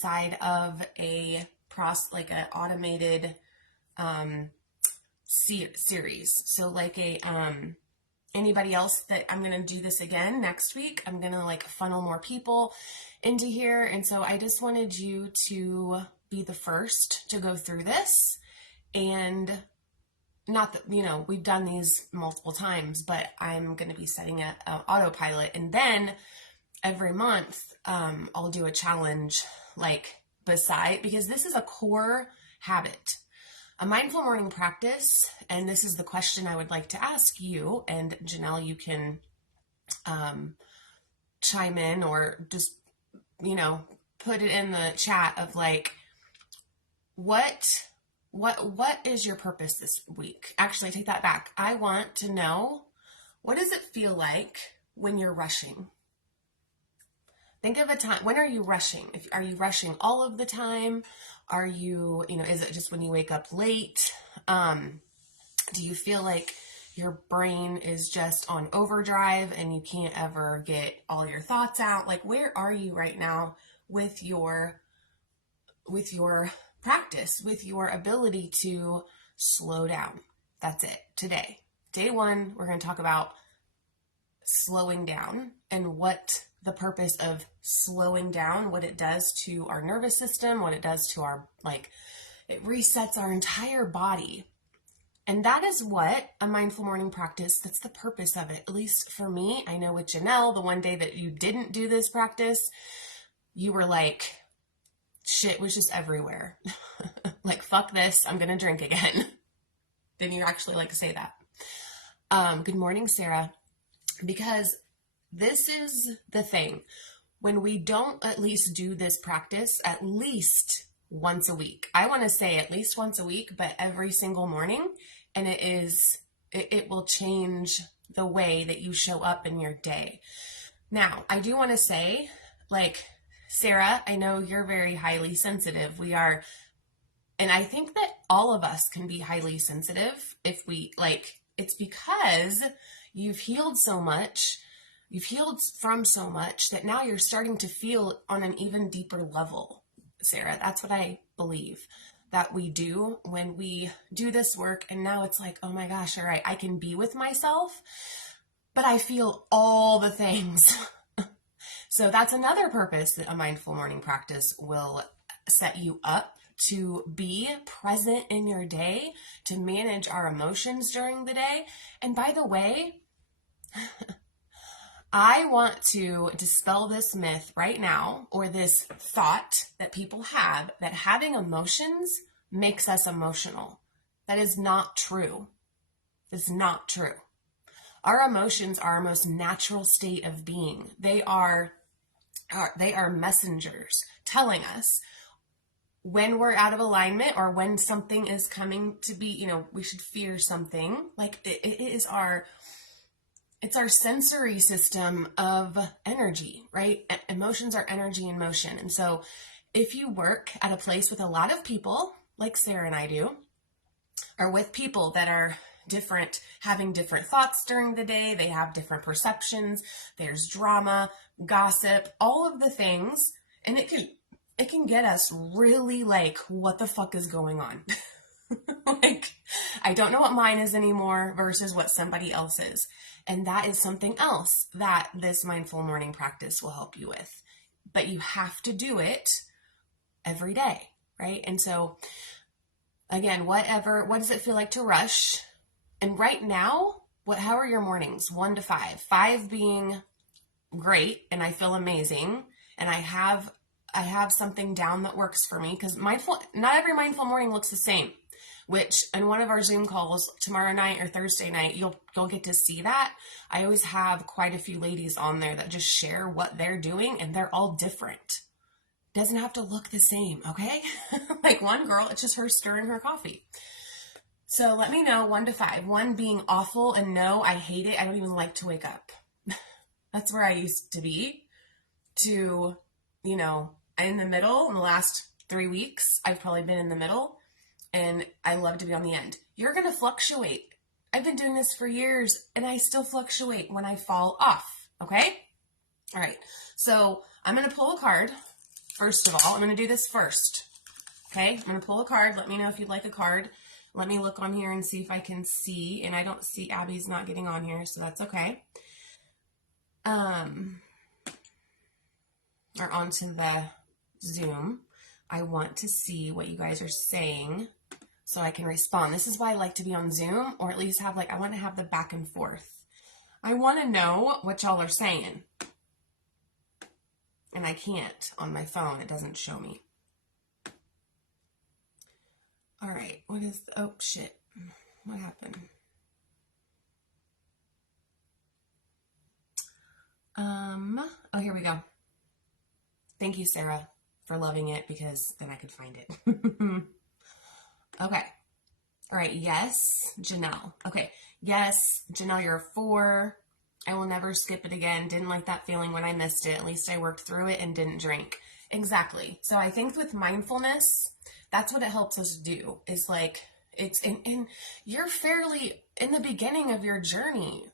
side of like an automated series. So like anybody else that I'm going to do this again next week, I'm going to like funnel more people into here. And so I just wanted you to be the first to go through this. And not that, we've done these multiple times, but I'm going to be setting an autopilot. And then every month, I'll do a challenge like because this is a core habit. A mindful morning practice, and this is the question I would like to ask you, and Janelle, you can chime in or just, put it in the chat of like, what is your purpose this week? Actually, take that back. I want to know, what does it feel like when you're rushing? Think of a time. When are you rushing? Are you rushing all of the time? Are you, is it just when you wake up late? Do you feel like your brain is just on overdrive and you can't ever get all your thoughts out? Like, where are you right now with your practice, with your ability to slow down? That's it. Today, day one, we're going to talk about slowing down and what the purpose of slowing down, what it does to our nervous system, what it does to our, it resets our entire body. And that is what a mindful morning practice, that's the purpose of it. At least for me, I know with Janelle, the one day that you didn't do this practice, you were like, shit was just everywhere. Like, fuck this, I'm going to drink again. Didn't you actually say that? Good morning, Sarah. Because this is the thing. When we don't at least do this practice at least once a week, I want to say at least once a week, but every single morning, and it will change the way that you show up in your day. Now, I do want to say, Sarah, I know you're very highly sensitive. We are, and I think that all of us can be highly sensitive if we, it's because you've healed so much. You've healed from so much that now you're starting to feel on an even deeper level, Sarah. That's what I believe that we do when we do this work. And now it's like, oh my gosh, all right, I can be with myself, but I feel all the things. So that's another purpose that a mindful morning practice will set you up to be present in your day, to manage our emotions during the day. And by the way, I want to dispel this myth right now, or this thought that people have, that having emotions makes us emotional. That is not true. It's not true. Our emotions are our most natural state of being. They are messengers telling us when we're out of alignment or when something is coming to be, we should fear something. It's our sensory system of energy, right? Emotions are energy in motion. And so if you work at a place with a lot of people, like Sarah and I do, or with people that are different, having different thoughts during the day, they have different perceptions, there's drama, gossip, all of the things, and it can get us really what the fuck is going on? I don't know what mine is anymore versus what somebody else is. And that is something else that this mindful morning practice will help you with. But you have to do it every day, right? And so, again, what does it feel like to rush? And right now, how are your mornings? 1 to 5. 5 being great, and I feel amazing, and I have something down that works for me, because not every mindful morning looks the same. Which in one of our Zoom calls tomorrow night or Thursday night, you'll get to see that. I always have quite a few ladies on there that just share what they're doing, and they're all different. Doesn't have to look the same, okay? One girl, it's just her stirring her coffee. So let me know 1 to 5. 1 being awful and no, I hate it. I don't even like to wake up. That's where I used to be. To, in the middle. In the last 3 weeks, I've probably been in the middle. And I love to be on the end. You're going to fluctuate. I've been doing this for years, and I still fluctuate when I fall off, okay? All right, so I'm going to pull a card first of all. I'm going to do this first. Okay, I'm going to pull a card. Let me know if you'd like a card. Let me look on here and see if I can see. And I don't see, Abby's not getting on here, so that's okay. Or onto the Zoom. I want to see what you guys are saying so I can respond. This is why I like to be on Zoom, or at least have I want to have the back and forth. I want to know what y'all are saying. And I can't on my phone. It doesn't show me. All right. What is, oh shit. What happened? Oh, here we go. Thank you, Sarah, for loving it, because then I could find it. Okay. All right. Yes, Janelle. Okay. Yes, Janelle, you're a 4. I will never skip it again. Didn't like that feeling when I missed it. At least I worked through it and didn't drink. Exactly. So I think with mindfulness, that's what it helps us do, is it's in you're fairly in the beginning of your journey.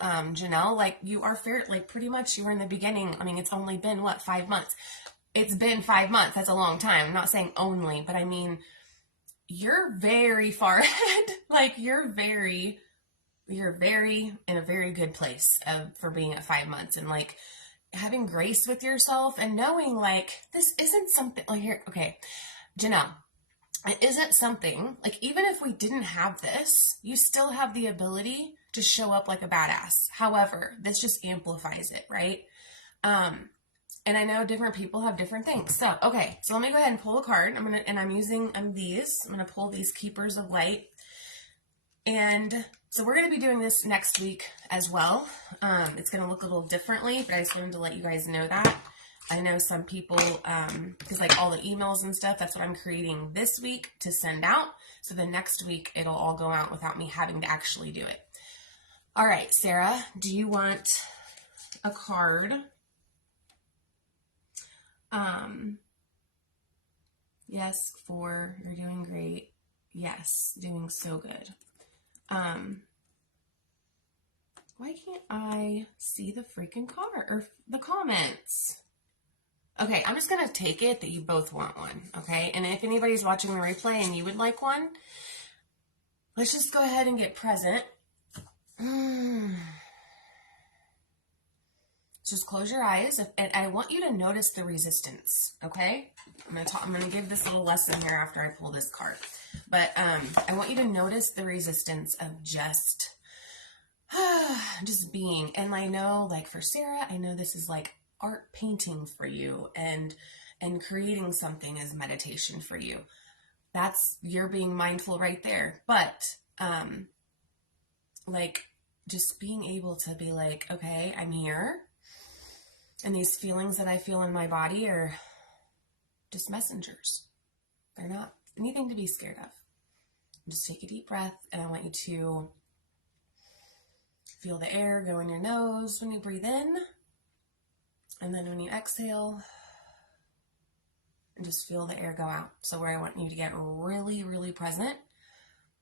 Janelle, you are pretty much you were in the beginning. I mean, it's only been 5 months. It's been 5 months. That's a long time. I'm not saying only, but I mean, you're very far ahead. You're very in a very good place for being at 5 months, and having grace with yourself and knowing this isn't something here. Okay, Janelle, it isn't something even if we didn't have this, you still have the ability to show up like a badass. However, this just amplifies it, right? And I know different people have different things. So, okay, so let me go ahead and pull a card. I'm using these. I'm going to pull these Keepers of Light. And so we're going to be doing this next week as well. It's going to look a little differently, but I just wanted to let you guys know that. I know some people, because all the emails and stuff, that's what I'm creating this week to send out. So the next week, it'll all go out without me having to actually do it. All right, Sarah, do you want a card? Yes, 4, you're doing great. Yes, doing so good. Why can't I see the freaking card or the comments? Okay, I'm just going to take it that you both want one, okay? And if anybody's watching the replay and you would like one, let's just go ahead and get present. Just close your eyes, and I want you to notice the resistance, okay? I'm going to give this little lesson here after I pull this card. But I want you to notice the resistance of just being. And I know, for Sarah, I know this is art painting for you, and creating something is meditation for you. You're being mindful right there. But just being able to be okay, I'm here. And these feelings that I feel in my body are just messengers. They're not anything to be scared of. Just take a deep breath, and I want you to feel the air go in your nose when you breathe in, and then when you exhale, and just feel the air go out. So where I want you to get really, really present,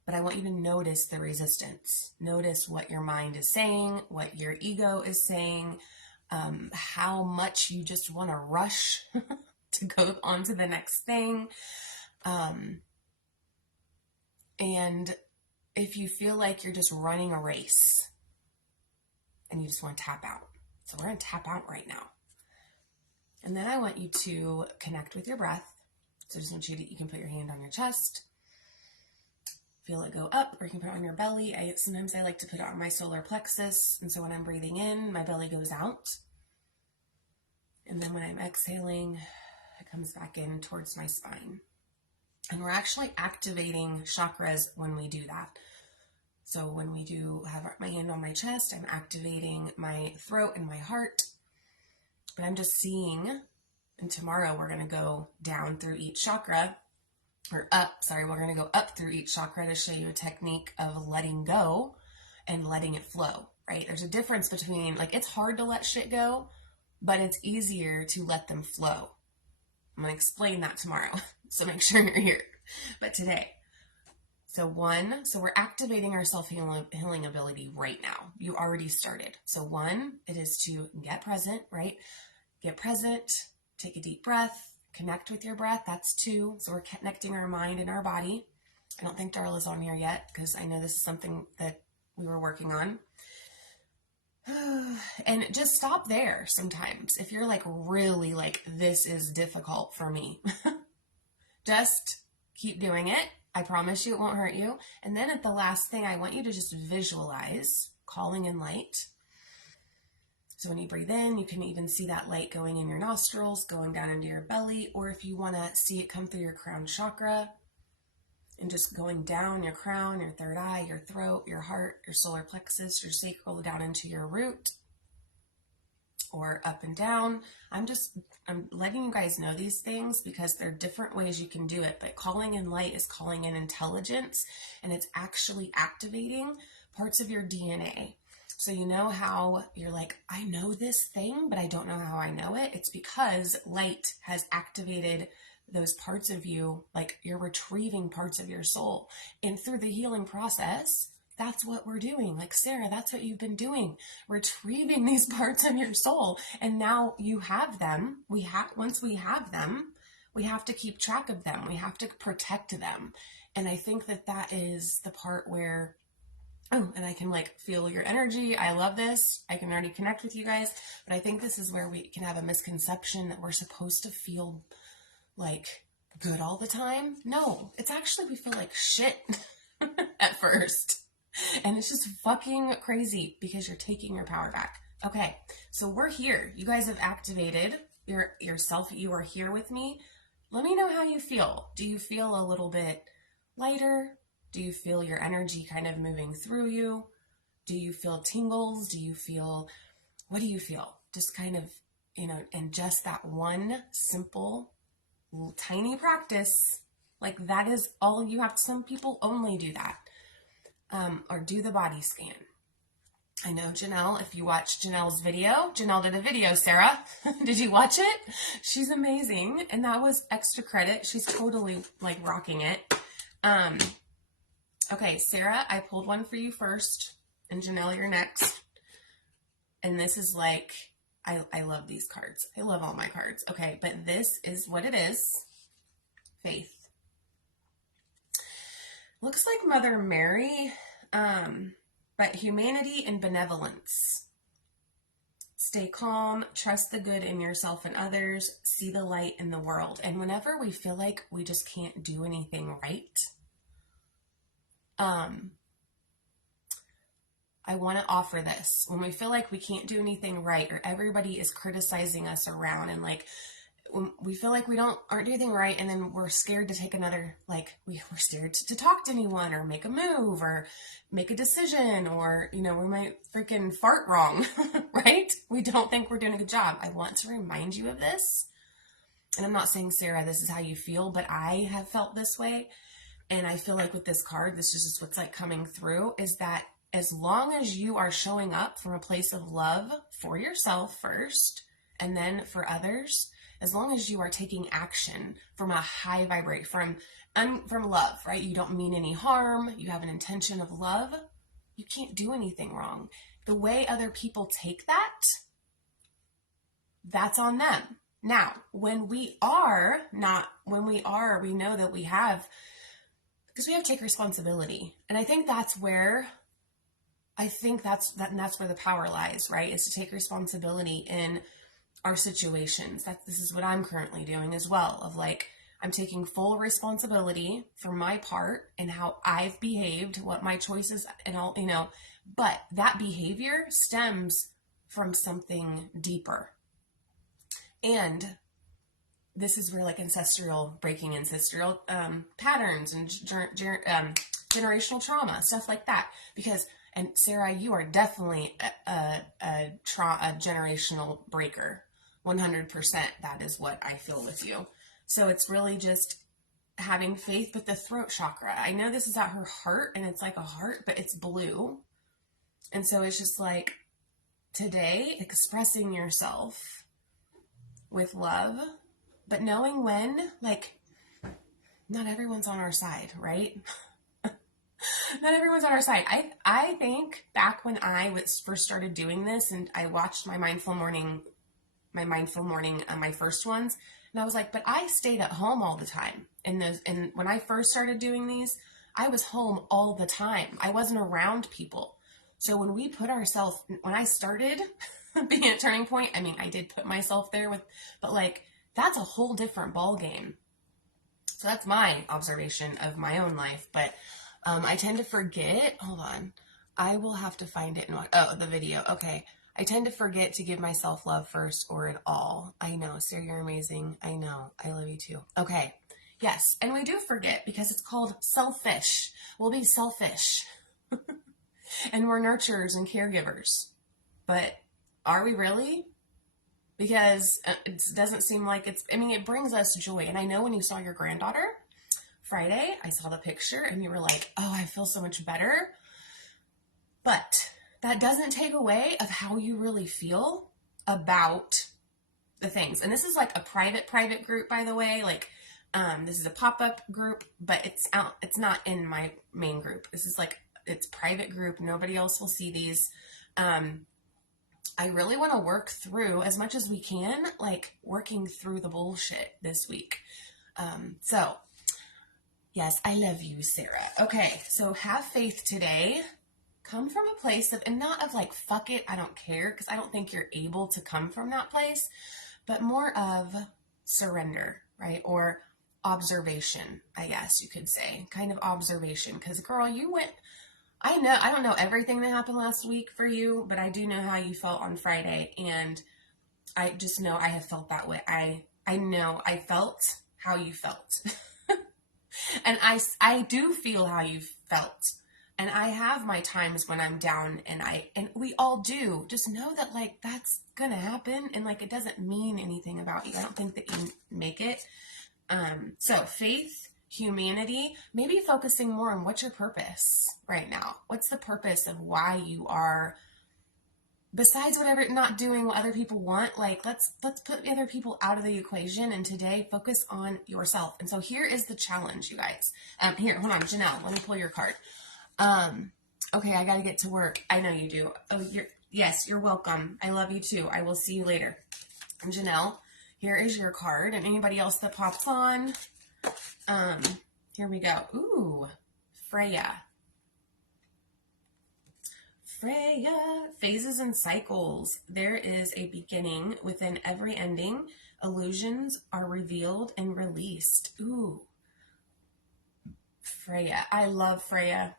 but I want you to notice the resistance. Notice what your mind is saying, what your ego is saying, how much you just want to rush to go on to the next thing. And if you feel like you're just running a race and you just want to tap out. So we're going to tap out right now. And then I want you to connect with your breath. So I just want you can put your hand on your chest, feel it go up, or you can put it on your belly. Sometimes I like to put it on my solar plexus. And so when I'm breathing in, my belly goes out. And then when I'm exhaling, it comes back in towards my spine. And we're actually activating chakras when we do that. So when we have my hand on my chest, I'm activating my throat and my heart. But I'm just seeing, and tomorrow we're going to go down through each chakra, we're going to go up through each chakra to show you a technique of letting go and letting it flow, right? There's a difference between, it's hard to let shit go, but it's easier to let them flow. I'm going to explain that tomorrow, so make sure you're here. But today, so we're activating our self-healing ability right now. You already started. So 1, it is to get present, right? Get present, take a deep breath, connect with your breath. That's 2. So we're connecting our mind and our body. I don't think Darla's on here yet because I know this is something that we were working on. And just stop there sometimes. If you're like really like, this is difficult for me, just keep doing it. I promise you it won't hurt you. And then at the last thing, I want you to just visualize calling in light. So when you breathe in, you can even see that light going in your nostrils, going down into your belly, or if you want to see it come through your crown chakra and just going down your crown, your third eye, your throat, your heart, your solar plexus, your sacral, down into your root, or up and down. I'm letting you guys know these things because there are different ways you can do it, but calling in light is calling in intelligence, and it's actually activating parts of your DNA. So you know how you're like, I know this thing, but I don't know how I know it. It's because light has activated those parts of you, like you're retrieving parts of your soul. And through the healing process, that's what we're doing. Like, Sarah, that's what you've been doing, retrieving these parts of your soul. And now you have them. Once we have them, we have to keep track of them. We have to protect them. And I think that is the part where, oh, and I can like feel your energy. I love this. I can already connect with you guys. But I think this is where we can have a misconception that we're supposed to feel like good all the time. No, it's actually, we feel like shit at first. And it's just fucking crazy because you're taking your power back. Okay, so we're here. You guys have activated yourself. You are here with me. Let me know how you feel. Do you feel a little bit lighter? Do you feel your energy kind of moving through you? Do you feel tingles? What do you feel? Just kind of, and just that one simple, tiny practice, like that is all you have. Some people only do that. Or do the body scan. I know Janelle, if you watched Janelle's video, Janelle did a video, Sarah. Did you watch it? She's amazing. And that was extra credit. She's totally like rocking it. Okay, Sarah, I pulled one for you first, and Janelle, you're next. And this is like, I love these cards. I love all my cards. Okay, but this is what it is. Faith. Looks like Mother Mary, but humanity and benevolence. Stay calm, trust the good in yourself and others, see the light in the world. And whenever we feel like we just can't do anything right, I want to offer this. When we feel like we can't do anything right, or everybody is criticizing us around, and like when we feel like we aren't doing anything right, and then we're scared to take another, like we're scared to talk to anyone or make a move or make a decision, or, we might freaking fart wrong, right? We don't think we're doing a good job. I want to remind you of this. And I'm not saying, Sarah, this is how you feel, but I have felt this way. And I feel like with this card, this is just what's like coming through, is that as long as you are showing up from a place of love for yourself first, and then for others, as long as you are taking action from a high vibrate, from love, right? You don't mean any harm. You have an intention of love. You can't do anything wrong. The way other people take that, that's on them. Now, we know that we have, because we have to take responsibility. And I think that's where the power lies, right? Is to take responsibility in our situations. This is what I'm currently doing as well, of like, I'm taking full responsibility for my part and how I've behaved, what my choices and all, but that behavior stems from something deeper. And this is where like breaking ancestral patterns and generational trauma, stuff like that. And Sarah, you are definitely a generational breaker. 100%. That is what I feel with you. So it's really just having faith with the throat chakra. I know this is at her heart, and it's like a heart, but it's blue. And so it's just like today, expressing yourself with love, but knowing when, like, not everyone's on our side, right? Not everyone's on our side. I think back when I first started doing this, and I watched my mindful morning my mindful morning, my first ones. And I was like, but I stayed at home all the time. And when I first started doing these, I was home all the time. I wasn't around people. So when I started being at Turning Point, I mean, I did put myself there but like, that's a whole different ball game. So that's my observation of my own life. But I tend to forget, hold on, I will have to find it the video. Okay. I tend to forget to give myself love first or at all. I know, Sarah, you're amazing. I know. I love you too. Okay. Yes. And we do forget because it's called selfish. We'll be selfish. And we're nurturers and caregivers. But are we really? Because it doesn't seem like it brings us joy. And I know when you saw your granddaughter Friday, I saw the picture and you were like, oh, I feel so much better. But that doesn't take away of how you really feel about the things. And this is like a private group, by the way. Like, this is a pop-up group, but it's not in my main group. This is like, it's private group. Nobody else will see these. I really want to work through as much as we can, like working through the bullshit this week. So yes, I love you, Sarah. Okay. So have faith today. Come from a place of, and not of like, fuck it, I don't care, because I don't think you're able to come from that place, but more of surrender, right? Or observation, I guess you could say, kind of observation. Because girl, I don't know everything that happened last week for you, but I do know how you felt on Friday, and I just know I have felt that way. I know I felt how you felt. And I do feel how you felt. And I have my times when I'm down, and we all do. Just know that like that's gonna happen, and like it doesn't mean anything about you. I don't think that you make it. So faith, humanity, maybe focusing more on what's your purpose right now. What's the purpose of why you are, besides whatever, not doing what other people want. Like let's put the other people out of the equation, and today focus on yourself. And so here is the challenge, you guys. Here, hold on, Janelle, let me pull your card. Okay, I gotta get to work. I know you do. Oh, you're welcome. I love you too. I will see you later. And Janelle, here is your card, and anybody else that pops on. Here we go. Ooh, Freya. Phases and cycles. There is a beginning within every ending. Illusions are revealed and released. Ooh, Freya. I love Freya.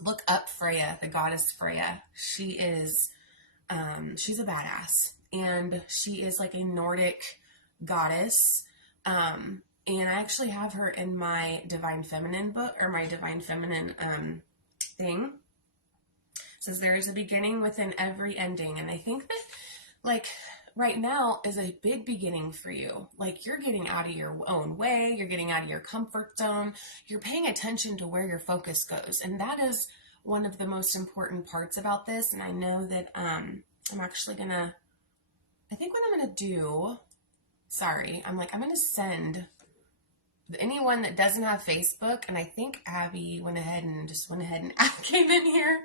Look up Freya, the goddess Freya. She is, she's a badass, and she is like a Nordic goddess. And I actually have her in my Divine Feminine book, or my Divine Feminine, thing. It says there is a beginning within every ending. And I think that like right now is a big beginning for you. Like you're getting out of your own way. You're getting out of your comfort zone. You're paying attention to where your focus goes. And that is one of the most important parts about this. And I know that, I'm actually gonna, I think what I'm going to do, I'm going to send anyone that doesn't have Facebook. And I think Abby went ahead and came in here.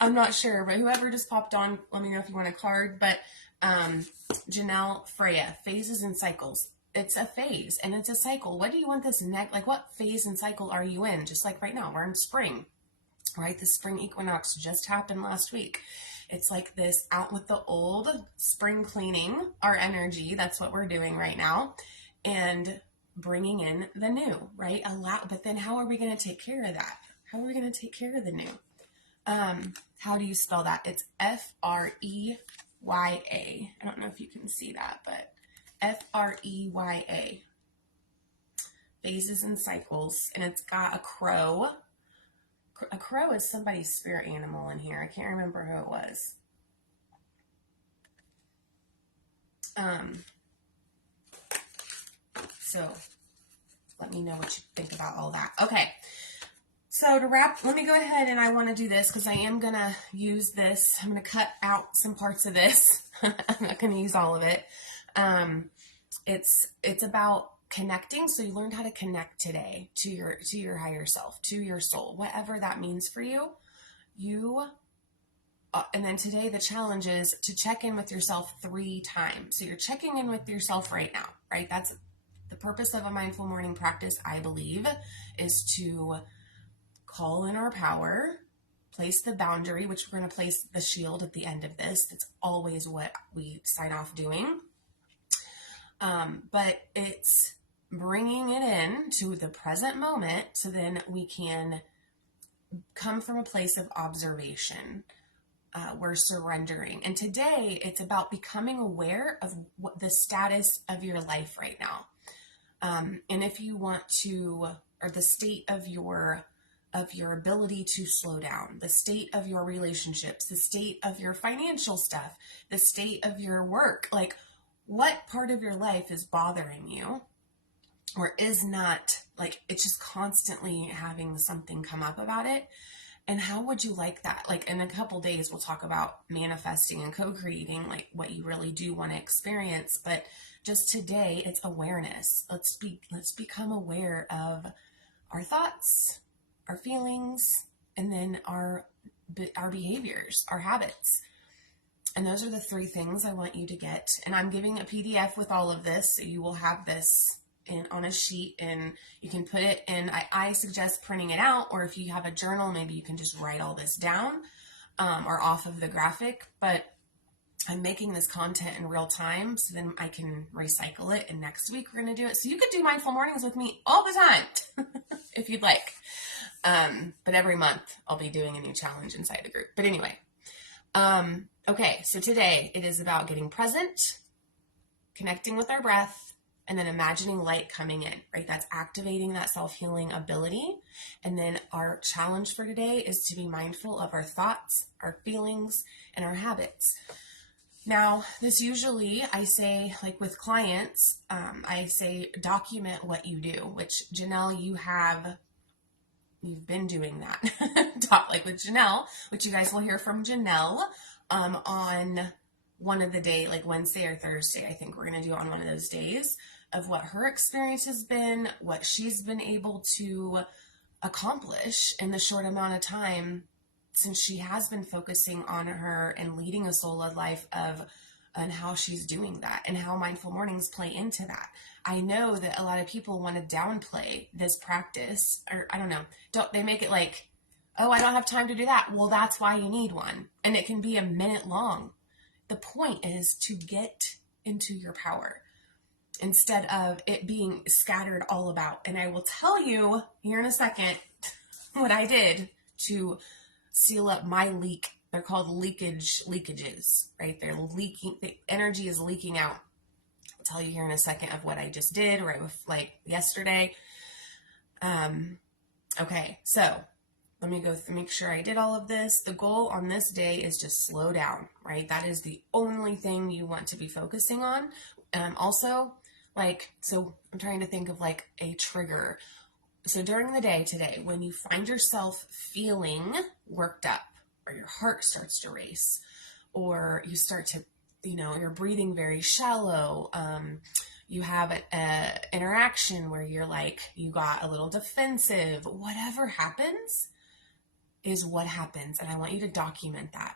I'm not sure, but whoever just popped on, let me know if you want a card. But Janelle, Freya, phases and cycles. It's a phase and it's a cycle. What do you want this next? Like what phase and cycle are you in? Just like right now, we're in spring, right? The spring equinox just happened last week. It's like this out with the old, spring cleaning our energy. That's what we're doing right now. And bringing in the new, right? But then how are we going to take care of that? How are we going to take care of the new? How do you spell that? It's Freya. I don't know if you can see that, but Freya. Phases and cycles. And it's got a crow. A crow is somebody's spirit animal in here. I can't remember who it was. So let me know what you think about all that. Okay. So to wrap, let me go ahead, and I want to do this because I am going to use this. I'm going to cut out some parts of this. I'm not going to use all of it. It's about connecting. So you learned how to connect today to your higher self, to your soul, whatever that means for you. You and then today the challenge is to check in with yourself 3 times. So you're checking in with yourself right now, right? That's the purpose of a mindful morning practice, I believe, is to call in our power, place the boundary, which we're going to place the shield at the end of this. That's always what we sign off doing. But it's bringing it in to the present moment so then we can come from a place of observation. We're surrendering. And today it's about becoming aware of what the status of your life right now. And if you want to, or the state of your ability to slow down, the state of your relationships, the state of your financial stuff, the state of your work, like what part of your life is bothering you or is not, like it's just constantly having something come up about it. And how would you like that? Like in a couple days, we'll talk about manifesting and co-creating, like what you really do want to experience. But just today, it's awareness. Let's become aware of our thoughts, our feelings, and then our behaviors, our habits. And those are the 3 things I want you to get. And I'm giving a PDF with all of this, so you will have this on a sheet, and you can put it in. I suggest printing it out, or if you have a journal, maybe you can just write all this down or off of the graphic. But I'm making this content in real time, so then I can recycle it, and next week we're going to do it. So you could do mindful mornings with me all the time if you'd like. But every month I'll be doing a new challenge inside the group. But anyway, okay, so today it is about getting present, connecting with our breath, and then imagining light coming in, right? That's activating that self-healing ability. And then our challenge for today is to be mindful of our thoughts, our feelings, and our habits. Now, this usually I say, like with clients, I say document what you do, which Janelle, you've been doing that. Like with Janelle, which you guys will hear from Janelle on one of the day, like Wednesday or Thursday, I think we're going to do it on one of those days, of what her experience has been, what she's been able to accomplish in the short amount of time since she has been focusing on her and leading a soul-led life and how she's doing that and how mindful mornings play into that. I know that a lot of people want to downplay this practice, or I don't know, they make it like, oh, I don't have time to do that. Well, that's why you need one. And it can be a minute long. The point is to get into your power instead of it being scattered all about. And I will tell you here in a second what I did to seal up my leak. They're called leakages, right? They're leaking, the energy is leaking out. I'll tell you here in a second of what I just did, right? Like yesterday. Okay, so let me go make sure I did all of this. The goal on this day is just slow down, right? That is the only thing you want to be focusing on. Also, so I'm trying to think of like a trigger. So during the day today, when you find yourself feeling worked up, or your heart starts to race, or you start to, you're breathing very shallow, you have an interaction where you're like, you got a little defensive, whatever happens is what happens. And I want you to document that.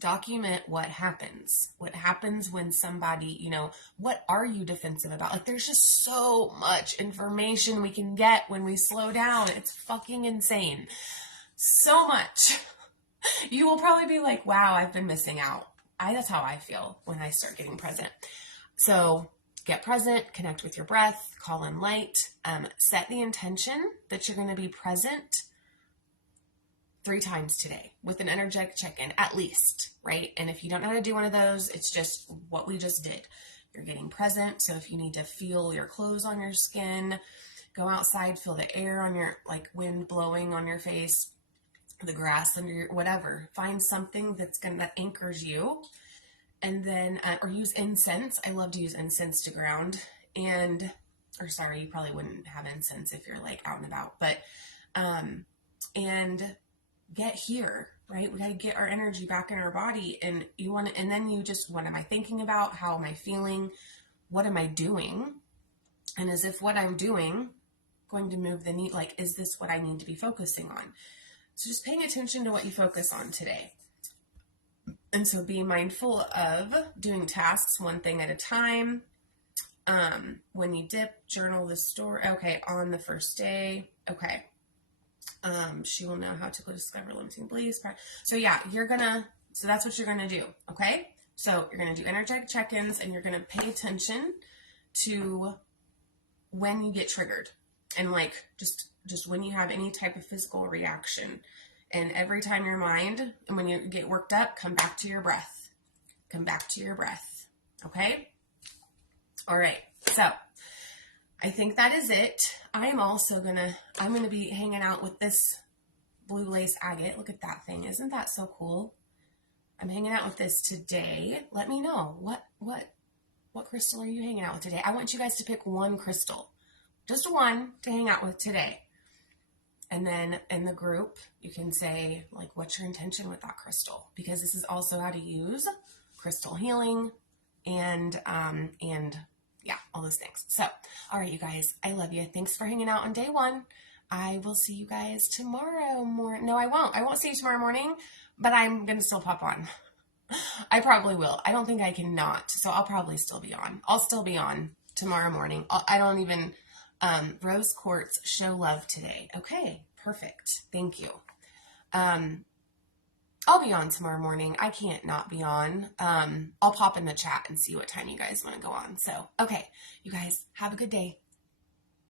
Document what happens. What happens when somebody, what are you defensive about? Like there's just so much information we can get when we slow down. It's fucking insane. So much. You will probably be like, wow, I've been missing out. That's how I feel when I start getting present. So get present, connect with your breath, call in light, set the intention that you're going to be present 3 times today with an energetic check-in, at least, right? And if you don't know how to do one of those, it's just what we just did. You're getting present. So if you need to feel your clothes on your skin, go outside, feel the air on your, like wind blowing on your face, the grass under your, whatever. Find something that anchors you. And then, or use incense. I love to use incense to ground. You probably wouldn't have incense if you're like out and about, but, and get here, right? We got to get our energy back in our body, and then you just, what am I thinking about? How am I feeling? What am I doing? And as if what I'm doing going to move the needle, like, is this what I need to be focusing on? So just paying attention to what you focus on today. And so be mindful of doing tasks one thing at a time. When you dip, journal the story. Okay, on the first day. Okay. She will know how to discover limiting beliefs. So yeah, so that's what you're gonna do. Okay. So you're gonna do energetic check-ins, and you're gonna pay attention to when you get triggered, and like just when you have any type of physical reaction. And every time your mind, and when you get worked up, come back to your breath. Come back to your breath. Okay? All right. So I think that is it. I'm going to be hanging out with this blue lace agate. Look at that thing. Isn't that so cool? I'm hanging out with this today. Let me know. What crystal are you hanging out with today? I want you guys to pick one crystal. Just one to hang out with today. And then in the group, you can say, like, what's your intention with that crystal? Because this is also how to use crystal healing and yeah, all those things. So, all right, you guys, I love you. Thanks for hanging out on day one. I will see you guys tomorrow morning. No, I won't. I won't see you tomorrow morning, but I'm going to still pop on. I probably will. I don't think I can not. So I'll probably still be on. I'll still be on tomorrow morning. I don't even, rose quartz, show love today. Okay, perfect. Thank you. I'll be on tomorrow morning. I can't not be on. I'll pop in the chat and see what time you guys want to go on. So, okay, you guys have a good day.